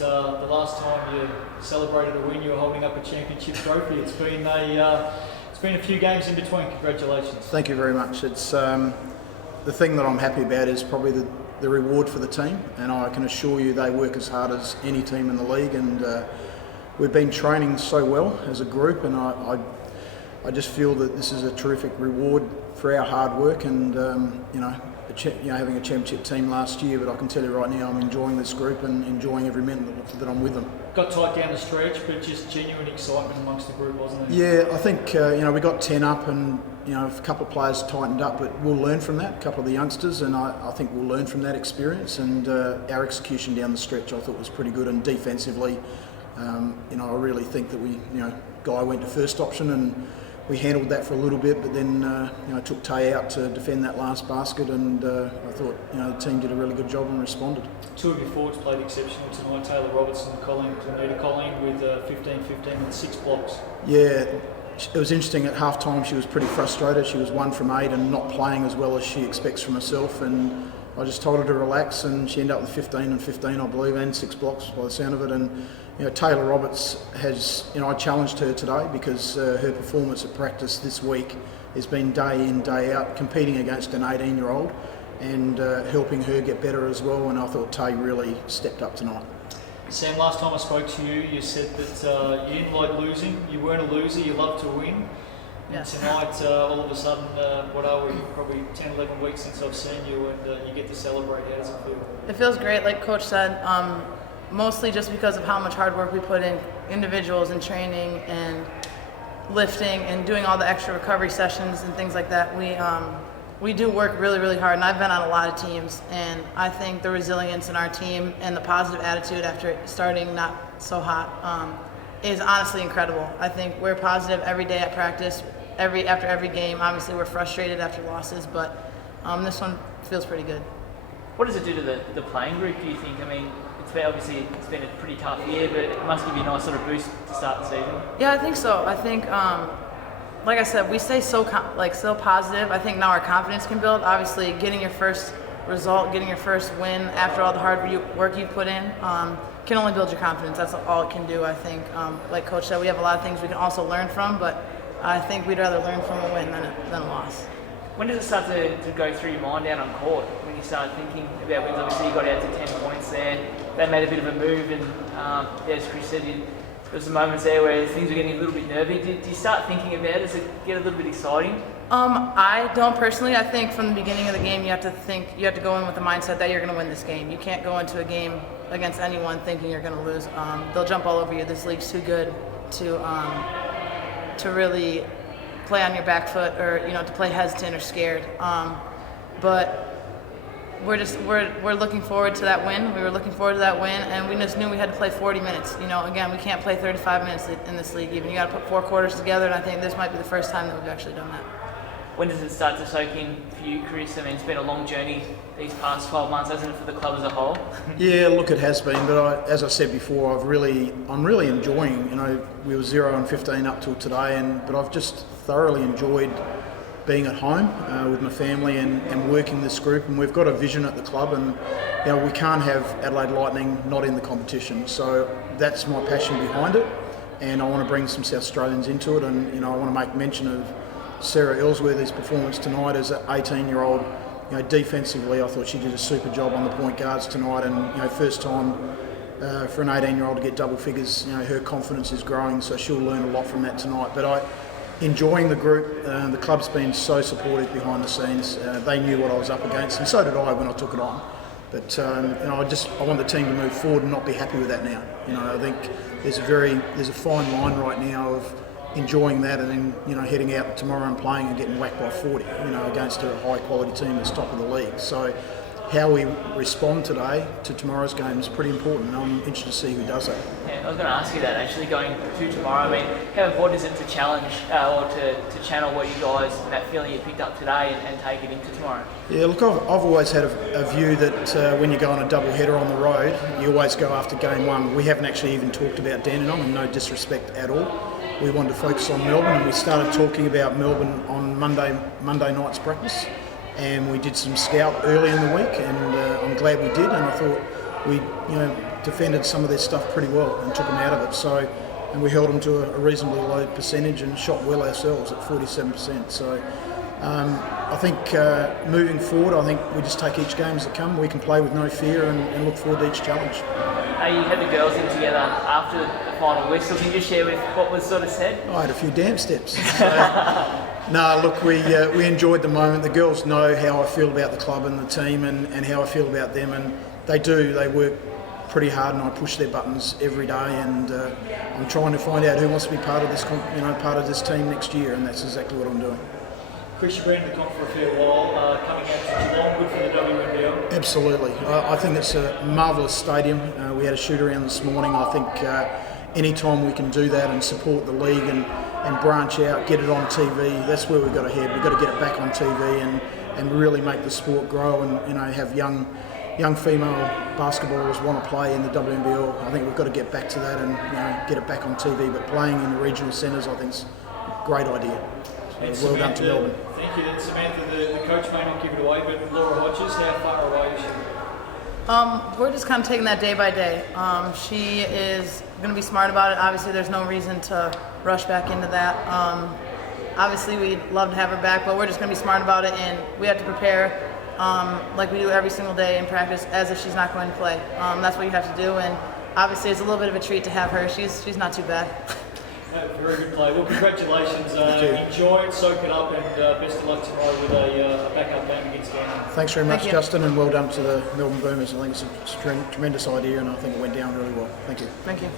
the last time you celebrated a win, you were holding up a championship trophy. It's been a few games in between. Congratulations. Thank you very much. It's the thing that I'm happy about is probably the reward for the team, and I can assure you they work as hard as any team in the league, and we've been training so well as a group, and I just feel that this is a terrific reward for our hard work, and having a championship team last year. But I can tell you right now, I'm enjoying this group and enjoying every minute that I'm with them. Got tight down the stretch, but just genuine excitement amongst the group, wasn't it? Yeah, I think we got 10 up, and a couple of players tightened up, but we'll learn from that. A couple of the youngsters, and I think we'll learn from that experience. And our execution down the stretch, I thought was pretty good, and defensively, I really think that Guy went to first option, and we handled that for a little bit, but then took Tay out to defend that last basket, and I thought the team did a really good job and responded. Two of your forwards played exceptional tonight, Taylor Robertson and Colleen with 15-15 and 6 blocks. Yeah, it was interesting. At half time she was pretty frustrated. She was 1 from 8 and not playing as well as she expects from herself, and I just told her to relax, and she ended up with 15 and 15, I believe, and 6 blocks by the sound of it. And Taylor Roberts has, I challenged her today because her performance at practice this week has been day in, day out, competing against an 18-year-old and helping her get better as well. And I thought Tay really stepped up tonight. Sam, last time I spoke to you, you said that you didn't like losing. You weren't a loser, you loved to win. Yes. And tonight, all of a sudden, what are we, probably 10, 11 weeks since I've seen you, and you get to celebrate. How does it feel? It feels great, like Coach said, mostly just because of how much hard work we put in, individuals and training and lifting and doing all the extra recovery sessions and things like that. We do work really, really hard, and I've been on a lot of teams, and I think the resilience in our team and the positive attitude after starting not so hot is honestly incredible. I think we're positive every day at practice, after every game. Obviously, we're frustrated after losses, but this one feels pretty good. What does it do to the playing group, do you think? I mean, it's been a pretty tough year, but it must give you a nice sort of boost to start the season. Yeah, I think so. I think, like I said, we stay so positive. I think now our confidence can build. Obviously, getting your first result, getting your first win after all the hard work you've put in can only build your confidence. That's all it can do, I think. Like Coach said, we have a lot of things we can also learn from, but I think we'd rather learn from a win than a loss. When does it start to go through your mind down on court? When you start thinking about wins, obviously you got out to 10 points there. They made a bit of a move, and as Chris said, there was some moments there where things were getting a little bit nervy. Do you start thinking about it? Does it get a little bit exciting? I don't personally. I think from the beginning of the game, you have to go in with the mindset that you're going to win this game. You can't go into a game against anyone thinking you're going to lose. They'll jump all over you. This league's too good to really play on your back foot, or to play hesitant or scared. But we're looking forward to that win. We were looking forward to that win, and we just knew we had to play 40 minutes. Again, we can't play 35 minutes in this league. Even you got to put 4 quarters together, and I think this might be the first time that we've actually done that. When does it start to soak in for you, Chris? I mean, it's been a long journey these past 12 months, hasn't it, for the club as a whole? Yeah, look, it has been, but as I said before, I'm really enjoying. We were 0 and 15 up till today, but I've just thoroughly enjoyed being at home with my family and working this group. And we've got a vision at the club, and we can't have Adelaide Lightning not in the competition. So that's my passion behind it, and I want to bring some South Australians into it. And I want to make mention of Sarah Ellsworthy's performance tonight as an 18-year-old. Defensively, I thought she did a super job on the point guards tonight, and first time for an 18-year-old to get double figures. Her confidence is growing, so she'll learn a lot from that tonight. But enjoying the group. The club's been so supportive behind the scenes. They knew what I was up against, and so did I when I took it on. But I want the team to move forward and not be happy with that now. I think there's a fine line right now of enjoying that, and then heading out tomorrow and playing and getting whacked by 40 against a high quality team that's top of the league. So how we respond today to tomorrow's game is pretty important. I'm interested to see who does that. Yeah, I was going to ask you that actually, going to tomorrow. I mean, how important is it to challenge or to channel what you guys, that feeling you picked up today, and take it into tomorrow? Yeah, look, I've always had a view that when you go on a double header on the road, you always go after game one. We haven't actually even talked about Dandenong, and no disrespect at all. We wanted to focus on Melbourne, and we started talking about Melbourne on Monday night's practice, and we did some scout early in the week, and I'm glad we did. And I thought we defended some of their stuff pretty well and took them out of it. So, and we held them to a reasonably low percentage and shot well ourselves at 47%. So I think moving forward, I think we just take each game as it comes. We can play with no fear and look forward to each challenge. You had the girls in together after the final whistle. Can you just share with what was sort of said? I had a few damn steps. No, look, we enjoyed the moment. The girls know how I feel about the club and the team and how I feel about them, and they do. They work pretty hard, and I push their buttons every day. And I'm trying to find out who wants to be part of this, part of this team next year, and that's exactly what I'm doing. Chris, you've been in the comp for a fair while, coming out to Geelong, good for the WNBL. Absolutely. I think it's a marvellous stadium. We had a shoot around this morning. I think any time we can do that and support the league and branch out, get it on TV, that's where we've got to head. We've got to get it back on TV and really make the sport grow and have young female basketballers want to play in the WNBL. I think we've got to get back to that and get it back on TV. But playing in the regional centres, I think is a great idea. So well done to Melbourne. Thank you. And Samantha, the coach may not give it away, but Laura Hodges, how far away is she? We're just kind of taking that day by day. She is going to be smart about it. Obviously, there's no reason to rush back into that. Obviously, we'd love to have her back, but we're just going to be smart about it, and we have to prepare like we do every single day in practice as if she's not going to play. That's what you have to do, and obviously, it's a little bit of a treat to have her. She's not too bad. Very good play. Well, congratulations. Enjoy it, soak it up, and best of luck tomorrow with a backup game against Danny. Thanks very much, Justin, and well done to the Melbourne Boomers. I think it's a tremendous idea, and I think it went down really well. Thank you. Thank you.